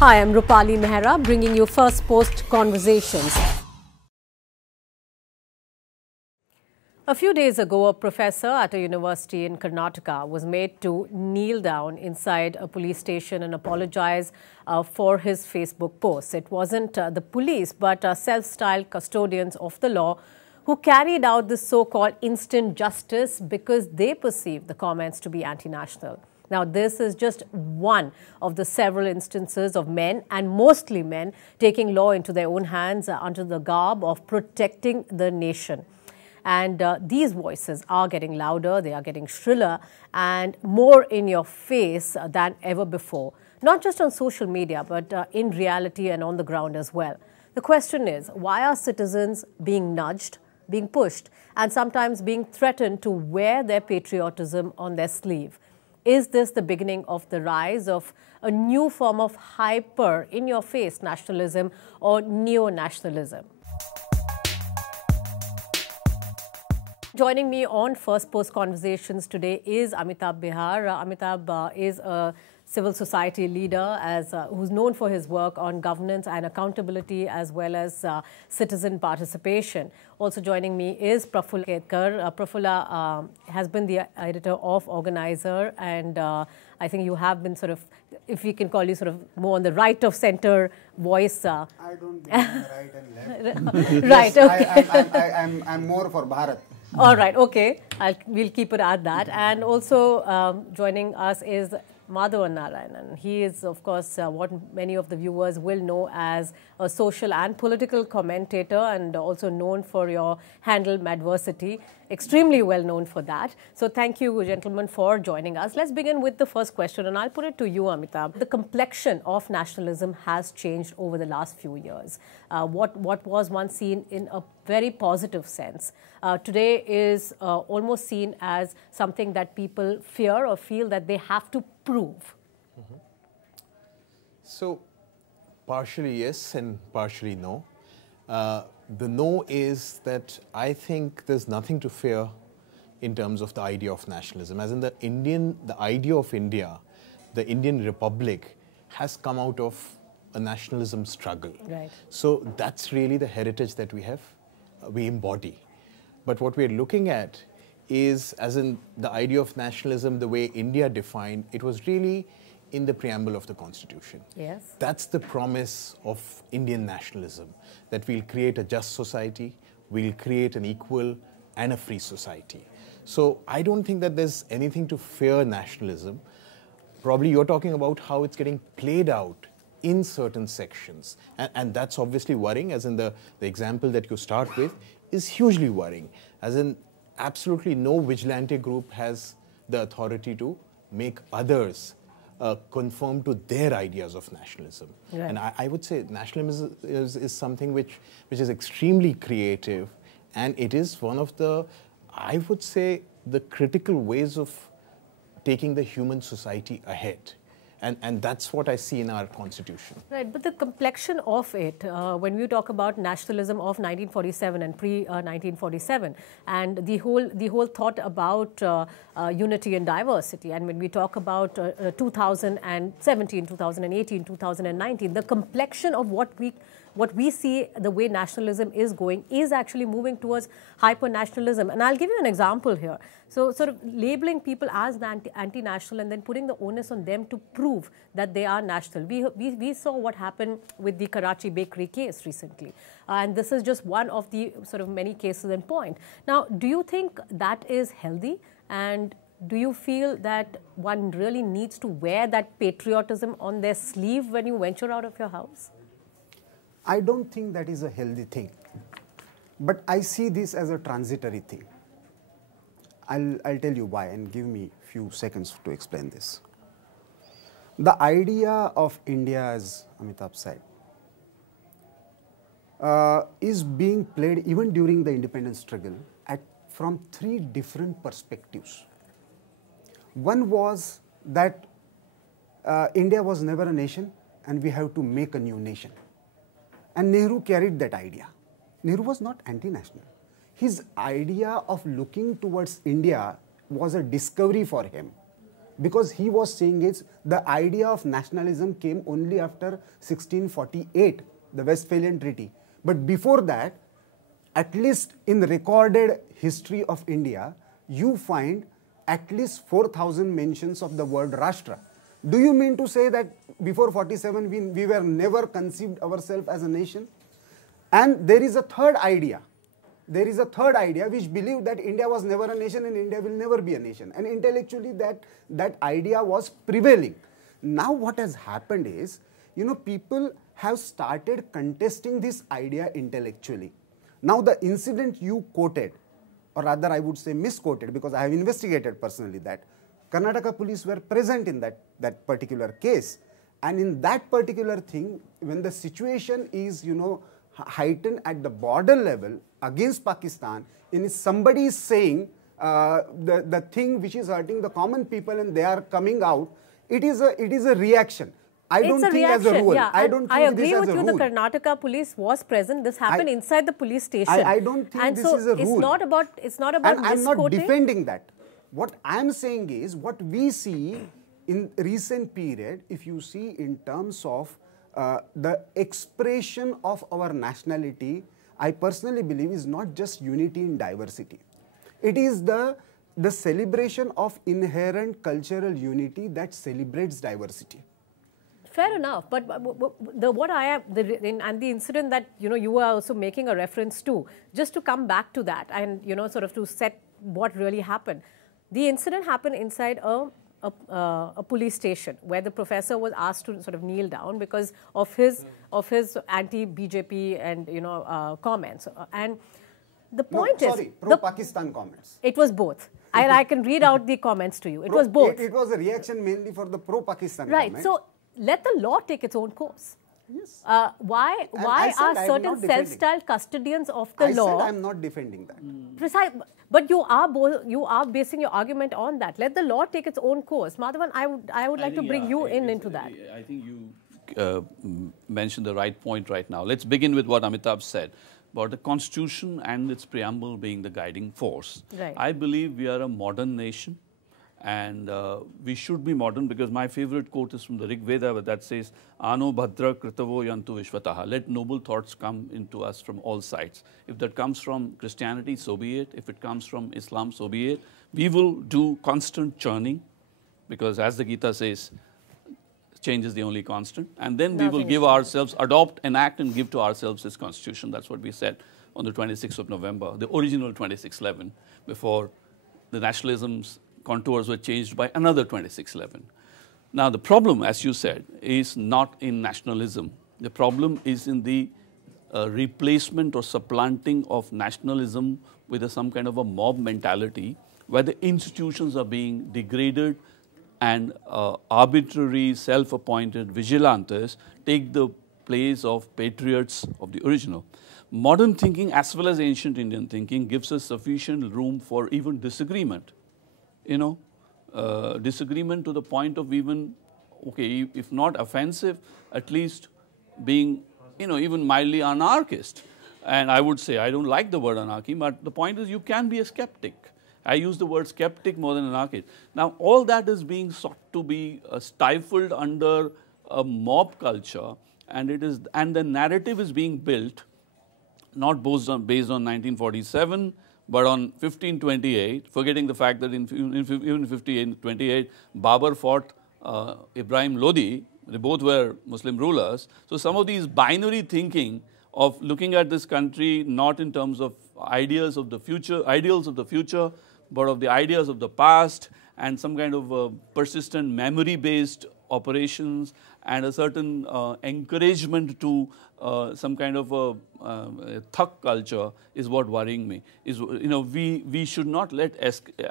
Hi, I'm Rupali Mehra, bringing you Firstpost Conversations. A few days ago, a professor at a university in Karnataka was made to kneel down inside a police station and apologize for his Facebook posts. It wasn't the police, but self-styled custodians of the law who carried out this so-called instant justice because they perceived the comments to be anti-national. Now, this is just one of the several instances of men, and mostly men, taking law into their own hands under the garb of protecting the nation. And these voices are getting louder, they are getting shriller and more in your face than ever before. Not just on social media, but in reality and on the ground as well. The question is, why are citizens being nudged, being pushed, and sometimes being threatened to wear their patriotism on their sleeve? Is this the beginning of the rise of a new form of hyper, in-your-face nationalism or neo-nationalism? Joining me on Firstpost Conversations today is Amitabh Behar. Amitabh is a civil society leader who's known for his work on governance and accountability as well as citizen participation. Also joining me is Prafulla Ketkar. Prafulla has been the editor of Organiser, and I think you have been sort of, if we can call you sort of more on the right of center voice. I don't believe in the right and left. Right, yes, okay. I'm more for Bharat. All right, okay. We'll keep it at that. And also joining us is Madhavan Narayanan. He is, of course, what many of the viewers will know as a social and political commentator, and also known for your handle Madversity. Extremely well known for that. So thank you, gentlemen, for joining us. Let's begin with the first question, and I'll put it to you, Amitabh. The complexion of nationalism has changed over the last few years. What was once seen in a very positive sense, today is almost seen as something that people fear or feel that they have to prove. Mm-hmm. So, partially yes and partially no. The no is that I think there's nothing to fear in terms of the idea of nationalism. As in the idea of India, the Indian Republic has come out of a nationalism struggle. Right. So that's really the heritage that we embody. But what we're looking at is, as in the idea of nationalism, the way India defined, it was really in the preamble of the Constitution. Yes. That's the promise of Indian nationalism, that we'll create a just society, we'll create an equal and a free society. So I don't think that there's anything to fear nationalism. Probably you're talking about how it's getting played out in certain sections. And that's obviously worrying, as in the example that you start with is hugely worrying. As in, absolutely no vigilante group has the authority to make others conform to their ideas of nationalism. Right. And I would say nationalism is something which is extremely creative, and it is one of the, I would say, the critical ways of taking the human society ahead. And that's what I see in our Constitution. Right, but the complexion of it, when we talk about nationalism of 1947 and pre-1947, and the whole thought about unity and diversity, and when we talk about 2017, 2018, 2019, the complexion of what we see, the way nationalism is going, is actually moving towards hyper-nationalism. And I'll give you an example here. So sort of labeling people as anti-national and then putting the onus on them to prove that they are national. We saw what happened with the Karachi bakery case recently. And this is just one of the sort of many cases in point. Now, do you think that is healthy? And do you feel that one really needs to wear that patriotism on their sleeve when you venture out of your house? I don't think that is a healthy thing. But I see this as a transitory thing. I'll tell you why, and give me a few seconds to explain this. The idea of India, as Amitabh said, is being played even during the independence struggle from three different perspectives. One was that India was never a nation and we have to make a new nation. And Nehru carried that idea. Nehru was not anti-national. His idea of looking towards India was a discovery for him. because he was saying is the idea of nationalism came only after 1648, the Westphalian Treaty. But before that, at least in the recorded history of India, you find at least 4,000 mentions of the word Rashtra. Do you mean to say that before 47 we were never conceived ourselves as a nation? And there is a third idea. There is a third idea which believed that India was never a nation and India will never be a nation. And intellectually that idea was prevailing. Now what has happened is, people have started contesting this idea intellectually. Now the incident you quoted, or rather I would say misquoted, because I have investigated personally that Karnataka police were present in that particular case. And in that particular thing, when the situation is, heightened at the border level against Pakistan, and somebody is saying the thing which is hurting the common people and they are coming out, it is a reaction. I don't think as a rule. Yeah. I don't think I agree with you. The Karnataka police was present. This happened inside the police station. I don't think this is a rule. It's not about and I'm not defending that. What I'm saying is what we see in recent period, if you see in terms of the expression of our nationality, I personally believe is not just unity in diversity. It is the celebration of inherent cultural unity that celebrates diversity. Fair enough, but the incident that you are also making a reference to, just to come back to that and sort of to set what really happened. The incident happened inside a police station where the professor was asked to sort of kneel down because of his anti-BJP and comments. And the point is, pro-Pakistan comments. It was both. I can read out the comments to you. It was both. It was a reaction mainly for the pro-Pakistan right. comments. So let the law take its own course. Yes. Why are certain self-styled custodians of the law? I said I'm not defending that. Precise, but you are basing your argument on that. Let the law take its own course. Madhavan, I would like to bring you into that. I think you mentioned the right point right now. Let's begin with what Amitabh said about the Constitution and its preamble being the guiding force. Right. I believe we are a modern nation. And we should be modern, because my favorite quote is from the Rig Veda that says, Ano Bhadra Kritavo Yantu Vishvataha. Let noble thoughts come into us from all sides. If that comes from Christianity, so be it. If it comes from Islam, so be it. We will do constant churning, because as the Gita says, change is the only constant. And then we will give ourselves, adopt, enact and give to ourselves this constitution. That's what we said on the 26th of November, the original 2611, before the nationalism's contours were changed by another 2611. Now the problem, as you said, is not in nationalism. The problem is in the replacement or supplanting of nationalism with some kind of a mob mentality, where the institutions are being degraded and arbitrary self-appointed vigilantes take the place of patriots of the original. Modern thinking as well as ancient Indian thinking gives us sufficient room for even disagreement. Disagreement to the point of even, okay, if not offensive, at least being, even mildly anarchist. And I would say, I don't like the word anarchy, but the point is you can be a skeptic. I use the word skeptic more than anarchist. Now, all that is being sought to be stifled under a mob culture, and the narrative is being built not based on 1947, but on 1528, forgetting the fact that even 1528, Babur fought Ibrahim Lodi. They both were Muslim rulers. So some of these binary thinking of looking at this country not in terms of ideals of the future, but of the ideas of the past, and some kind of persistent memory-based operations, and a certain encouragement to some kind of a thug culture is what worrying me. We should not let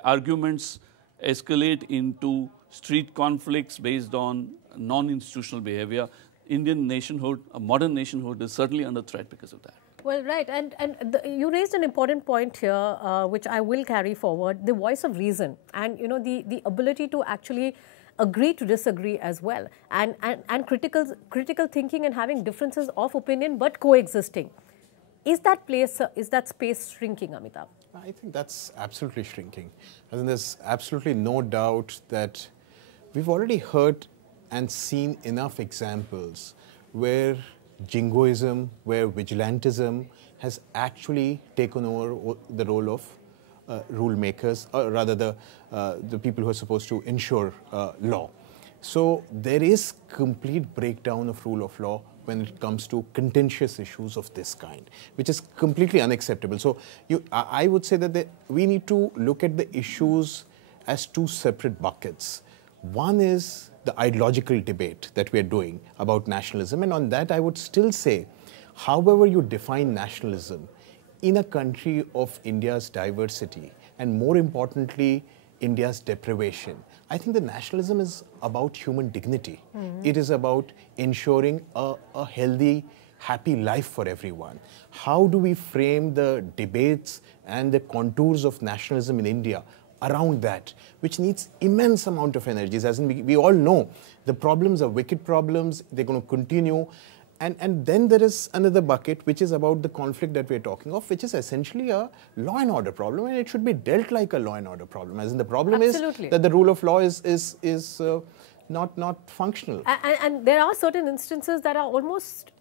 arguments escalate into street conflicts based on non-institutional behavior. Indian nationhood, a modern nationhood, is certainly under threat because of that. Well, right, and you raised an important point here, which I will carry forward: the voice of reason, and the ability to actually agree to disagree as well, and critical thinking and having differences of opinion but coexisting. Is that space shrinking, Amitabh? I think that's absolutely shrinking. I think there's absolutely no doubt that we've already heard and seen enough examples where jingoism, where vigilantism has actually taken over the role of rule makers, or rather the people who are supposed to ensure law. So there is complete breakdown of rule of law when it comes to contentious issues of this kind, which is completely unacceptable. So I would say that we need to look at the issues as two separate buckets. One is the ideological debate that we are doing about nationalism, and on that I would still say, however you define nationalism in a country of India's diversity, and more importantly, India's deprivation, I think the nationalism is about human dignity. It is about ensuring a healthy, happy life for everyone. How do we frame the debates and the contours of nationalism in India around that, which needs immense amount of energies? As in we all know the problems are wicked problems, they're going to continue. And then there is another bucket, which is about the conflict that we're talking of, which is essentially a law and order problem, and it should be dealt like a law and order problem. As in the problem Absolutely. is that the rule of law is not functional. And there are certain instances that are almost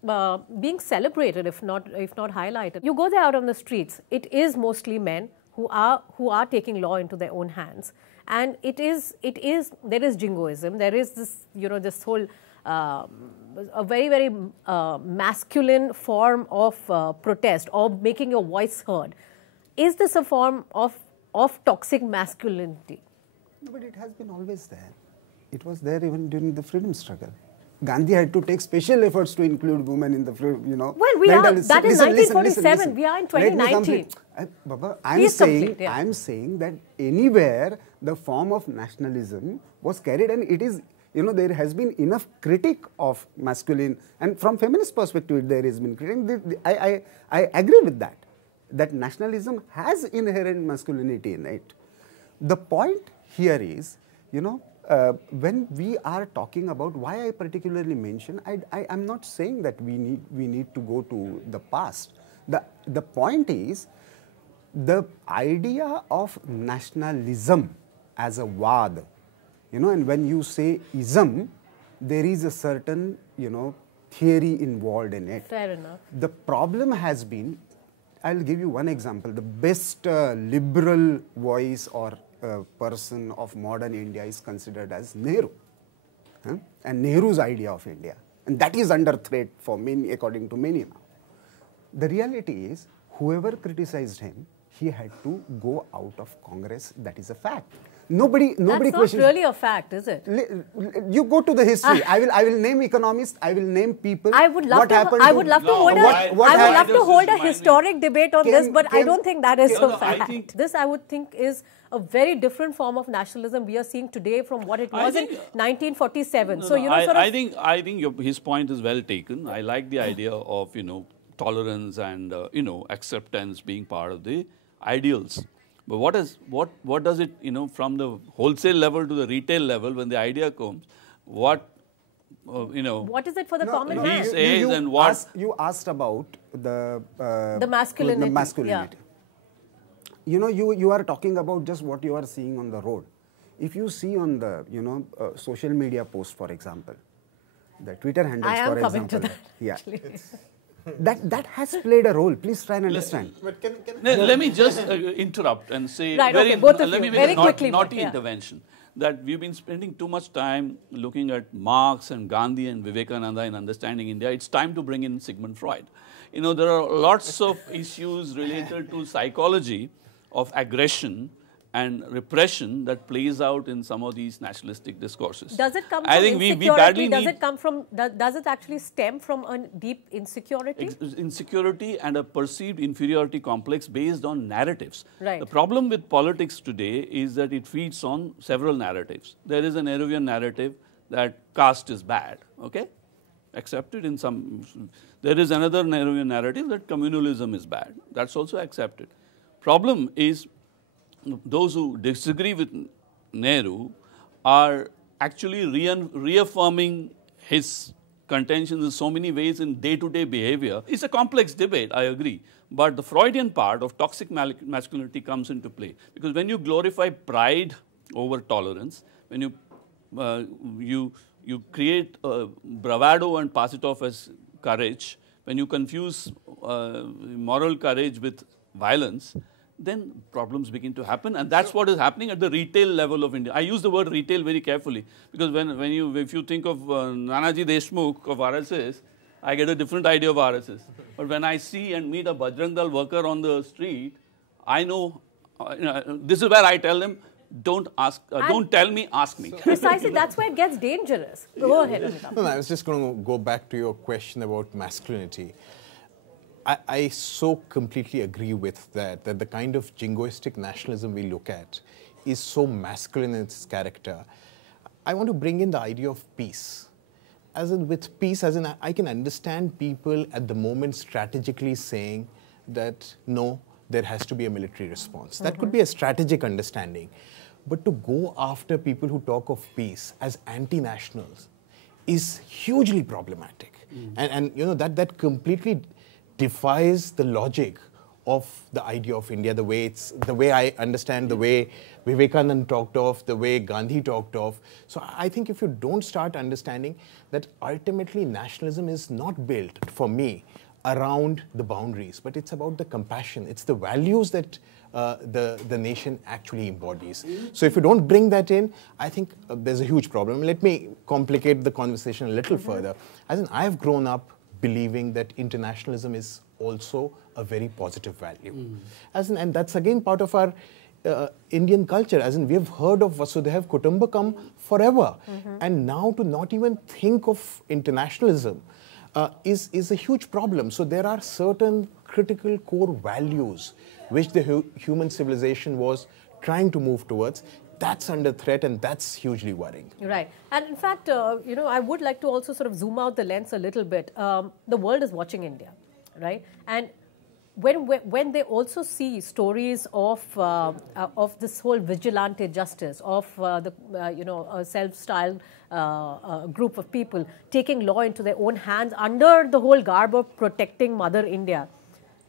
being celebrated, if not highlighted. You go there out on the streets, it is mostly men who are taking law into their own hands, and there is jingoism, there is this this whole a very, very masculine form of protest or making your voice heard. Is this a form of toxic masculinity? No, but it has been always there. It was there even during the freedom struggle. Gandhi had to take special efforts to include women in the, Well, that is 1947. Listen. We are in 2019. Baba, I'm saying that anywhere the form of nationalism was carried, and it is, there has been enough critique of masculine, and from feminist perspective there has been critique. I agree with that nationalism has inherent masculinity in it. The point here is, when we are talking about why I particularly mention, I'm not saying that we need to go to the past. The point is, the idea of nationalism as a wad, and when you say ism, there is a certain, theory involved in it. Fair enough. The problem has been, I'll give you one example. The best liberal voice or person of modern India is considered as Nehru, and Nehru's idea of India, and that is under threat for many, according to many now. The reality is, whoever criticized him, he had to go out of Congress. That is a fact. Nobody questions. That's not really a fact, is it? You go to the history. I will name economists. I will name people. I would love to hold a historic debate on this, but I don't think that is a fact. This, I would think, is a very different form of nationalism we are seeing today from what it was in 1947. I think his point is well taken. I like the idea of tolerance and acceptance being part of the ideals. But what does it, from the wholesale level to the retail level, when the idea comes, what is it for the common man? You asked about the masculinity. Yeah. You are talking about just what you are seeing on the road. If you see on the, social media posts, for example, the Twitter handles, for example. I am coming to that. Yeah. That has played a role. Please try and understand. Let me just interrupt and say, let me make a naughty intervention. That we've been spending too much time looking at Marx and Gandhi and Vivekananda in understanding India. It's time to bring in Sigmund Freud. There are lots of issues related to psychology of aggression and repression that plays out in some of these nationalistic discourses. Does it come from insecurity? Does it actually stem from a deep insecurity? Insecurity and a perceived inferiority complex based on narratives. Right. The problem with politics today is that it feeds on several narratives. There is an Nehruvian narrative that caste is bad, okay? Accepted in some. There is another Nehruvian narrative that communalism is bad. That's also accepted. Problem is, those who disagree with Nehru are actually reaffirming his contentions in so many ways in day-to-day behavior. It's a complex debate, I agree. But the Freudian part of toxic masculinity comes into play. Because when you glorify pride over tolerance, when you you create bravado and pass it off as courage, when you confuse moral courage with violence, then problems begin to happen, and that's what is happening at the retail level of India. I use the word retail very carefully because if you think of Nanaji Deshmukh of RSS, I get a different idea of RSS. But when I see and meet a Bajrang Dal worker on the street, I know, this is where I tell them, don't tell me, ask me. Precisely, that's where it gets dangerous. Go ahead, Amitabh. No, I was just going to go back to your question about masculinity. I so completely agree with that the kind of jingoistic nationalism we look at is so masculine in its character. I want to bring in the idea of peace. As in with peace, as in I can understand people at the moment strategically saying that no, there has to be a military response. That could be a strategic understanding. But to go after people who talk of peace as anti-nationals is hugely problematic. And you know, that completely defies the logic of the idea of India, the way I understand, the way Vivekanand talked of, the way Gandhi talked of. So I think if you don't start understanding that ultimately nationalism is not built, for me, around the boundaries, but it's about the compassion, it's the values that the nation actually embodies. So if you don't bring that in, I think there's a huge problem. Let me complicate the conversation a little further. As in, I've grown up believing that internationalism is also a very positive value. As in, and that's again part of our Indian culture, as in we have heard of Vasudhaiv Kutumbakam forever. And now to not even think of internationalism is a huge problem. So there are certain critical core values which the human civilization was trying to move towards. That's under threat, and that's hugely worrying. Right. And in fact, you know, I would like to also sort of zoom out the lens a little bit. The world is watching India, right? And when they also see stories of this whole vigilante justice, of you know, a self-styled group of people taking law into their own hands under the whole garb of protecting Mother India,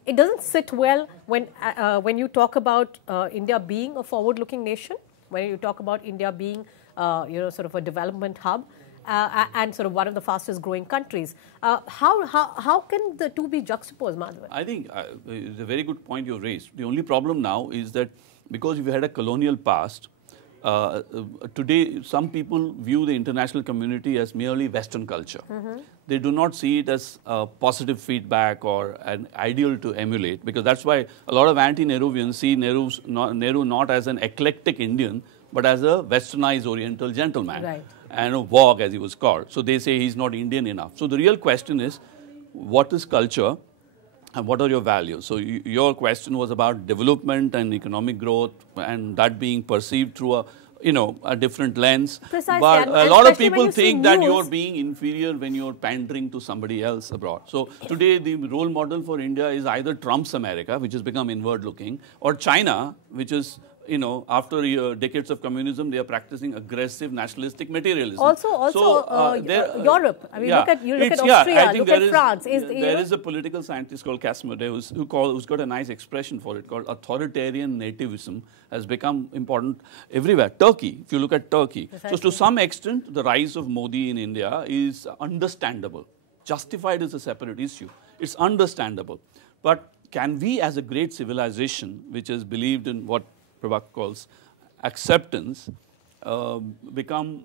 it doesn't sit well when you talk about India being a forward-looking nation, when you talk about India being, you know, sort of a development hub and sort of one of the fastest growing countries. How can the two be juxtaposed, Madhavan? I think it's a very good point you raised. The only problem now is that because we had a colonial past, today some people view the international community as merely Western culture. They do not see it as positive feedback or an ideal to emulate, because that's why a lot of anti-Nehruvians see Nehru not as an eclectic Indian, but as a westernized Oriental gentleman. Right. And a vogue, as he was called. So they say he's not Indian enough. So the real question is, what is culture and what are your values? So your question was about development and economic growth and that being perceived through a different lens. Precisely. But and a lot of people you think that you're being inferior when you're pandering to somebody else abroad. So today the role model for India is either Trump's America, which has become inward looking, or China, which is, you know, after decades of communism, they are practicing aggressive nationalistic materialism. Europe. I mean, look at Austria, look at France. There is a political scientist called Casimir who's got a nice expression for it called authoritarian nativism has become important everywhere. Turkey, if you look at Turkey. Precisely. So to some extent, the rise of Modi in India is understandable. Justified is a separate issue. It's understandable. But can we as a great civilization, which has believed in what Prabhakar calls acceptance, become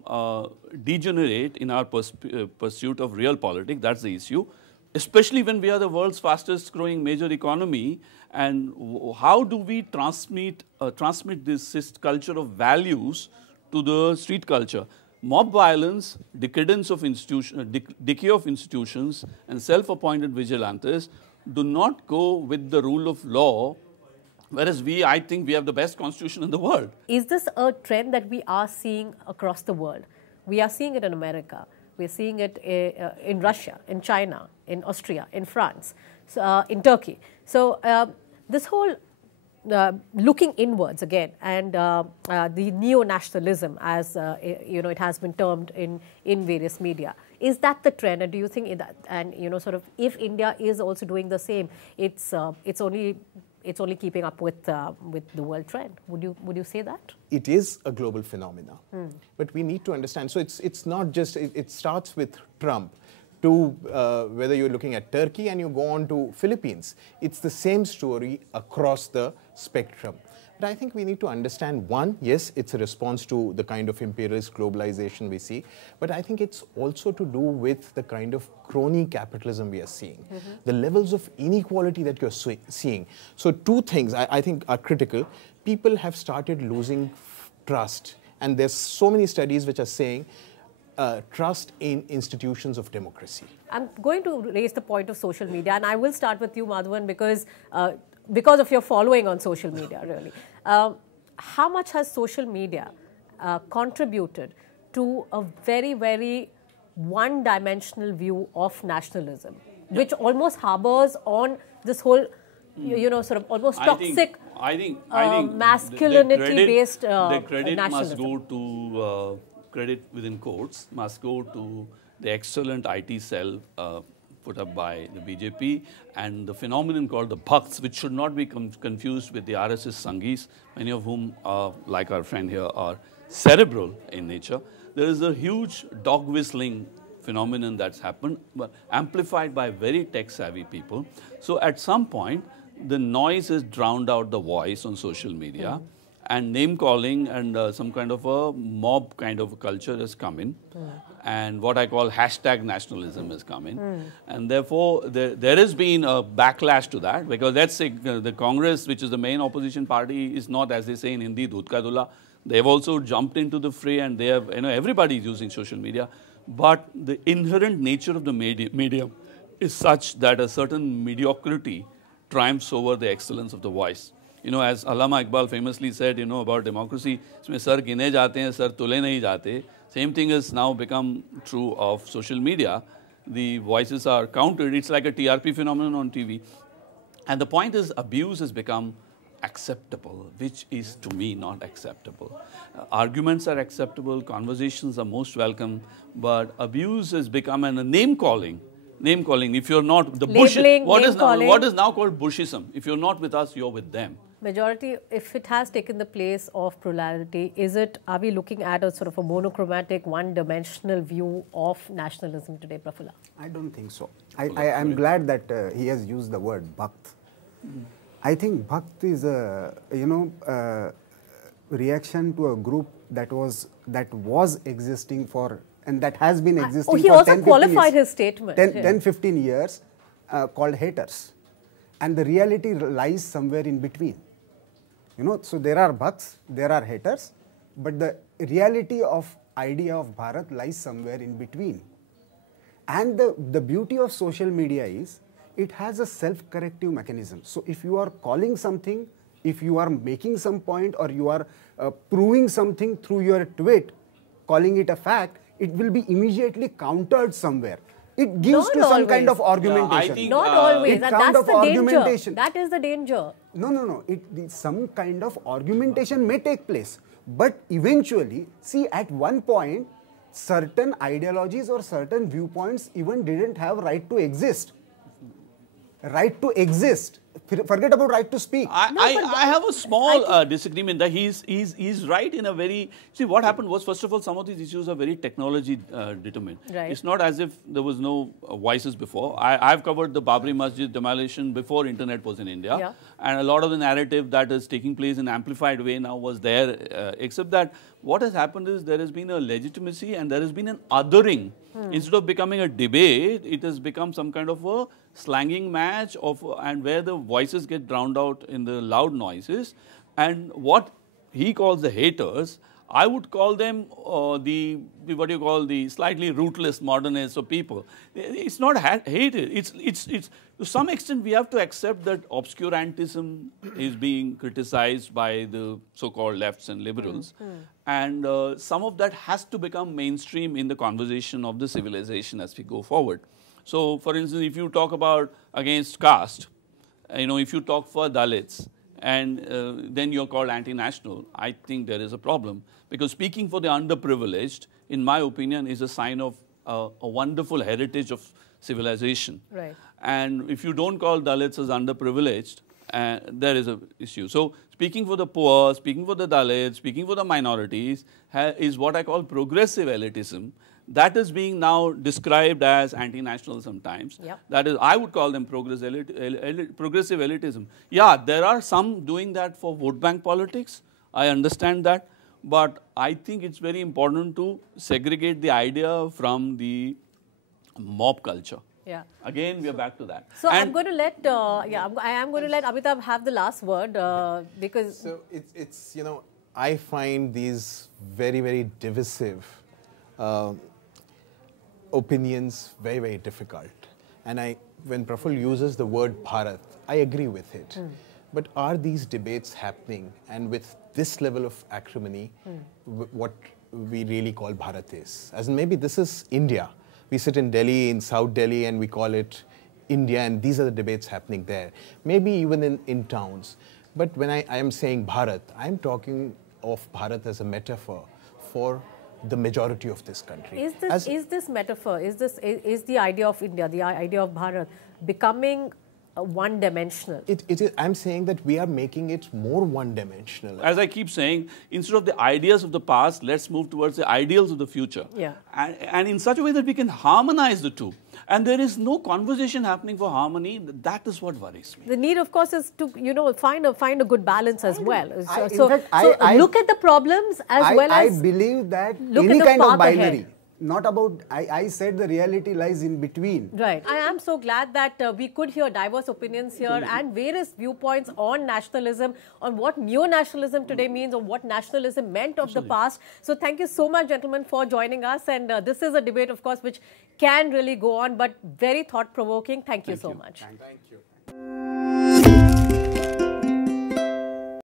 degenerate in our pursuit of real politics? That's the issue, especially when we are the world's fastest growing major economy. And how do we transmit this culture of values to the street culture? Mob violence, decadence of decay of institutions, and self-appointed vigilantes do not go with the rule of law. Whereas I think we have the best constitution in the world. Is this a trend that we are seeing across the world? We are seeing it in America. We are seeing it in Russia, in China, in Austria, in France, in Turkey. So this whole looking inwards again, and the neo-nationalism, as you know, it has been termed in various media. Is that the trend? And do you think that, and you know, sort of, if India is also doing the same, it's only it's only keeping up with the world trend. Would you say that? It is a global phenomenon, but we need to understand. So it's not just, it starts with Trump to whether you're looking at Turkey and you go on to Philippines. It's the same story across the spectrum. But I think we need to understand, one, yes, it's a response to the kind of imperialist globalization we see, but I think it's also to do with the kind of crony capitalism we are seeing, the levels of inequality that you're seeing. So two things I think are critical. People have started losing trust, and there's so many studies which are saying trust in institutions of democracy. I'm going to raise the point of social media, and I will start with you, Madhavan, because of your following on social media, really. How much has social media contributed to a very, very one-dimensional view of nationalism, which almost harbors on this whole, sort of almost toxic, masculinity-based the credit nationalism? must go to, credit within quotes, must go to the excellent IT cell put up by the BJP and the phenomenon called the Bhakts, which should not be confused with the RSS Sanghis, many of whom, like our friend here, are cerebral in nature. There is a huge dog whistling phenomenon that's happened, but amplified by very tech-savvy people. So at some point, the noise has drowned out the voice on social media, and name-calling and some kind of a mob kind of a culture has come in. And what I call hashtag nationalism has come in. And therefore, there has been a backlash to that, because let's say the Congress, which is the main opposition party, is not, as they say in Hindi, Dudh ka Dula. They've also jumped into the fray, and they have, everybody is using social media. But the inherent nature of the medium is such that a certain mediocrity triumphs over the excellence of the voice. As Allama Iqbal famously said, about democracy, इसमें sir गिने जाते हैं, sir तुले नहीं जाते. Same thing has now become true of social media. The voices are counted. It's like a TRP phenomenon on TV. And the point is, abuse has become acceptable, which is to me not acceptable. Arguments are acceptable, conversations are most welcome, but abuse has become a name-calling. Name-calling. If you're not the Bush, what is now called Bushism. If you're not with us, you're with them. Majority, if it has taken the place of plurality, are we looking at a sort of a monochromatic, one-dimensional view of nationalism today, Prafulla? I don't think so. I am glad that he has used the word Bhakt. I think Bhakt is a, reaction to a group that was existing for, and that has been existing for 10, 15 years. He also qualified his statement. 10, 15 years called haters. And the reality lies somewhere in between. So there are Bhakts, there are haters, but the reality of idea of Bharat lies somewhere in between. And the beauty of social media is, it has a self-corrective mechanism. So if you are calling something, if you are making some point, or you are proving something through your tweet, calling it a fact, it will be immediately countered somewhere. It gives to some kind of argumentation. Not always. That's the danger. That is the danger. No. Some kind of argumentation may take place. But eventually, see, at one point, certain ideologies or certain viewpoints even didn't have right to exist. Right to exist. Forget about right to speak. I have a small disagreement that he's right in a very... See, what happened was, first of all, some of these issues are very technology determined. Right. It's not as if there was no voices before. I've covered the Babri Masjid demolition before internet was in India. Yeah. And a lot of the narrative that is taking place in amplified way now was there, except that what has happened is there has been a legitimacy and there has been an othering. Instead of becoming a debate, it has become some kind of a slanging match and where the voices get drowned out in the loud noises. And what he calls the haters, I would call them the slightly rootless modernists or people. It's not hated. It's to some extent we have to accept that obscurantism is being criticized by the so-called lefts and liberals, and some of that has to become mainstream in the conversation of the civilization as we go forward. So, for instance, if you talk about against caste, if you talk for Dalits, and then you're called anti-national, I think there is a problem. Because speaking for the underprivileged, in my opinion, is a sign of a wonderful heritage of civilization. Right. And if you don't call Dalits as underprivileged, there is an issue. So, speaking for the poor, speaking for the Dalits, speaking for the minorities is what I call progressive elitism. That is being now described as anti-national sometimes. Yep. That is, I would call them progressive elitism. Yeah, there are some doing that for vote bank politics. I understand that. But I think it's very important to segregate the idea from the mob culture. Yeah. Again, we are back to that. So I'm going to let, I am going to let Amitabh have the last word because. So it's I find these very, very divisive opinions very, very difficult. And when Prafulla uses the word Bharat, I agree with it. But are these debates happening? And with this level of acrimony, what we really call Bharat is? As in maybe this is India. We sit in Delhi, in South Delhi, and we call it India, and these are the debates happening there. Maybe even in towns. But when I am saying Bharat, I'm talking of Bharat as a metaphor for the majority of this country. Is this metaphor, is the idea of India, the idea of Bharat becoming one-dimensional? I'm saying that we are making it more one-dimensional. As I keep saying, instead of the ideas of the past, let's move towards the ideals of the future. Yeah. And in such a way that we can harmonize the two. And there is no conversation happening for harmony. That is what worries me. The need, of course, is to find a good balance as well. In fact, look at the problems as well as I believe that look any at the kind of path binary. ahead. Not about, I said the reality lies in between. Right. I am so glad that we could hear diverse opinions here and various viewpoints on nationalism, on what neo-nationalism today means, on what nationalism meant of the past. So thank you so much, gentlemen, for joining us. And this is a debate, of course, which can really go on, but very thought-provoking. Thank you so much. Thank you.